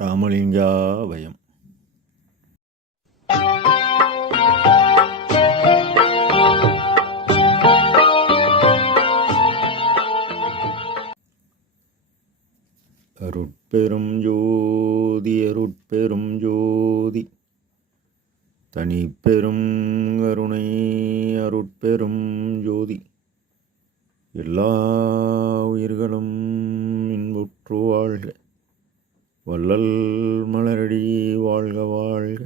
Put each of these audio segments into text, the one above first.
ராமலிங்காபயம். அருட்பெரும் ஜோதி அருட்பெரும் ஜோதி தனிப்பெரும் கருணை அருட்பெரும் ஜோதி எல்லா உயிர்களும் இன்புற்று வாழ்க, வள்ளல் மலரடி வாழ்க வாழ்க.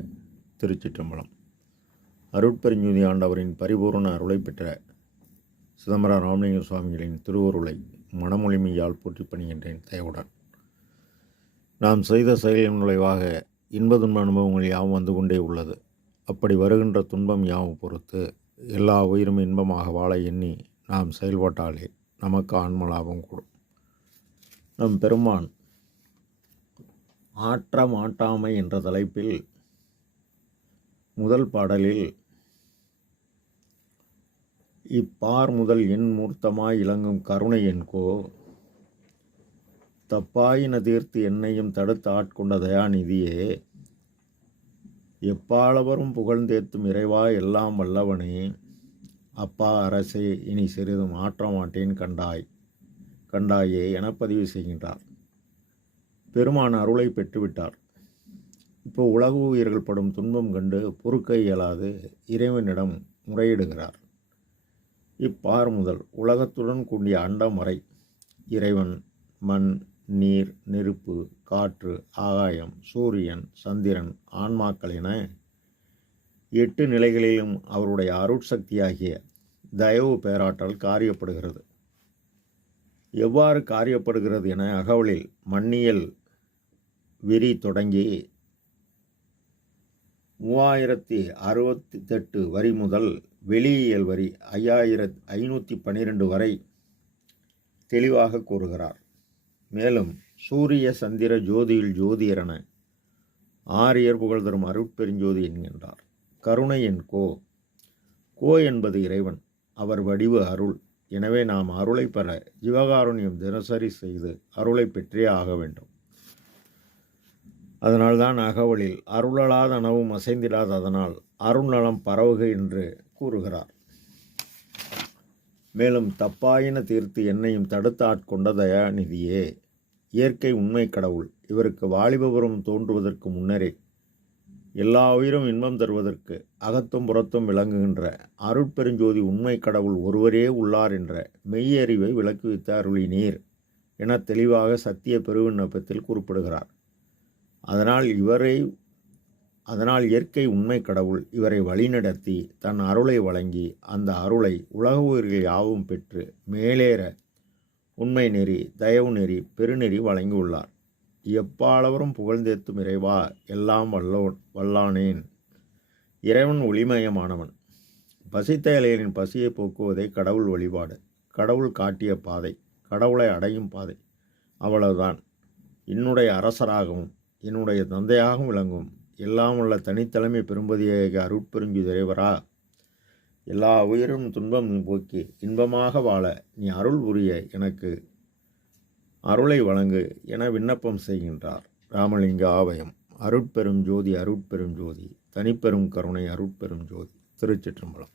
திருச்சிற்றம்பலம். அருட்பெருஞ்சோதி ஆண்டவரின் பரிபூர்ண அருளை பெற்ற சிதம்பரம் ராமலிங்க சுவாமிகளின் திருவருளை மனமொழிமையால் போற்றி பணிகின்றேன் தயவுடன். நாம் செய்த செயலின் நுழைவாக இன்ப துன்ப அனுபவங்கள் யாவும் வந்து கொண்டே உள்ளது. அப்படி வருகின்ற துன்பம் யாவும் பொறுத்து எல்லா உயிரும் இன்பமாக வாழ எண்ணி நாம் செயல்பட்டாலே நமக்கு ஆன்ம லாபம் கூடும். நம் பெருமான் ஆற்ற மாட்டாமை என்ற தலைப்பில் முதல் பாடலில் இப்பார் முதல் என் மூர்த்தமாய் இலங்கும் கருணை என்கோ, தப்பாயின தீர்த்து என்னையும் தடுத்து ஆட்கொண்ட தயாநிதியே, எப்பாளவரும் புகழ்ந்தேத்தும் இறைவா எல்லாம் வல்லவனே, அப்பா அரசே இனி சிறிதும் ஆற்ற மாட்டேன் கண்டாயே என பதிவு செய்கின்றார். பெருமான் அருளை பெற்றுவிட்டார். இப்போ உலக உயிர்கள் படும் துன்பம் கண்டு பொறுக்க இயலாது இறைவனிடம் முறையிடுகிறார். இப்பார் முதல் உலகத்துடன் கூடிய அண்டம் வரை இறைவன் மண், நீர், நெருப்பு, காற்று, ஆகாயம், சூரியன், சந்திரன், ஆன்மாக்கள் என 8 நிலைகளிலும் அவருடைய அருட்சக்தியாகிய தயவு பேராற்றல் காரியப்படுகிறது. எவ்வாறு காரியப்படுகிறது என அகவலில் மண்ணியல் விரி தொடங்கி 3068 வரி முதல் வெளியியல் வரி 5512 வரை தெளிவாக கூறுகிறார். மேலும் சூரிய சந்திர ஜோதியில் ஜோதியரென ஆரியர் புகழ் தரும் அருட்பெருஞ்சோதி என்கின்றார். கருணை என் கோ என்பது இறைவன், அவர் வடிவு அருள். எனவே நாம் அருளை பெற ஜீவகாருண்யம் தினசரி செய்து அருளை பெற்றே ஆக வேண்டும். அதனால்தான் அகவலில் அருளலாத அனவும் அசைந்திடாத அதனால் அருள் நலம் பரவுக என்று கூறுகிறார். மேலும் தப்பாயின தீர்த்து என்னையும் தடுத்து ஆட்கொண்ட தயாநிதியே, இயற்கை உண்மை கடவுள். இவருக்கு வாலிபபுரம் தோன்றுவதற்கு முன்னரே எல்லா உயிரும் இன்பம் தருவதற்கு அகத்தும் புறத்தும் விளங்குகின்ற அருட்பெருஞ்சோதி உண்மை கடவுள் ஒருவரே உள்ளார் என்ற மெய்யறிவை விளக்குவித்த அருளினீர் என தெளிவாக சத்திய பெருவிண்ணப்பத்தில் குறிப்பிடுகிறார். அதனால் இயற்கை உண்மை கடவுள் இவரை வழிநடத்தி தன் அருளை வழங்கி அந்த அருளை உலக உயிர்கள் யாவும் பெற்று மேலேற உண்மை நெறி, தயவு நெறி, பெருநெறி வழங்கியுள்ளார். எப்பாளவரும் புகழ்ந்தேத்தும் இறைவா எல்லாம் வல்லானேன். இறைவன் ஒளிமயமானவன். பசித்த இலையனின் பசியை போக்குவதே கடவுள் வழிபாடு, கடவுள் காட்டிய பாதை, கடவுளை அடையும் பாதை. அவ்வளவுதான். என்னுடைய அரசராகவும் என்னுடைய தந்தையாகவும் விளங்கும் எல்லாம் உள்ள தனித்தலைமை பெரும்பதியாக அருட்பெருஞ்சோதி இறைவரா, எல்லா உயிரும் துன்பம் போக்கி இன்பமாக வாழ நீ அருள் புரிய எனக்கு அருளை வழங்கு என விண்ணப்பம் செய்கின்றார். ராமலிங்க ஆபயம். அருட்பெரும் ஜோதி அருட்பெரும் ஜோதி தனிப்பெரும் கருணை அருட்பெரும் ஜோதி. திருச்சிற்றம்பலம்.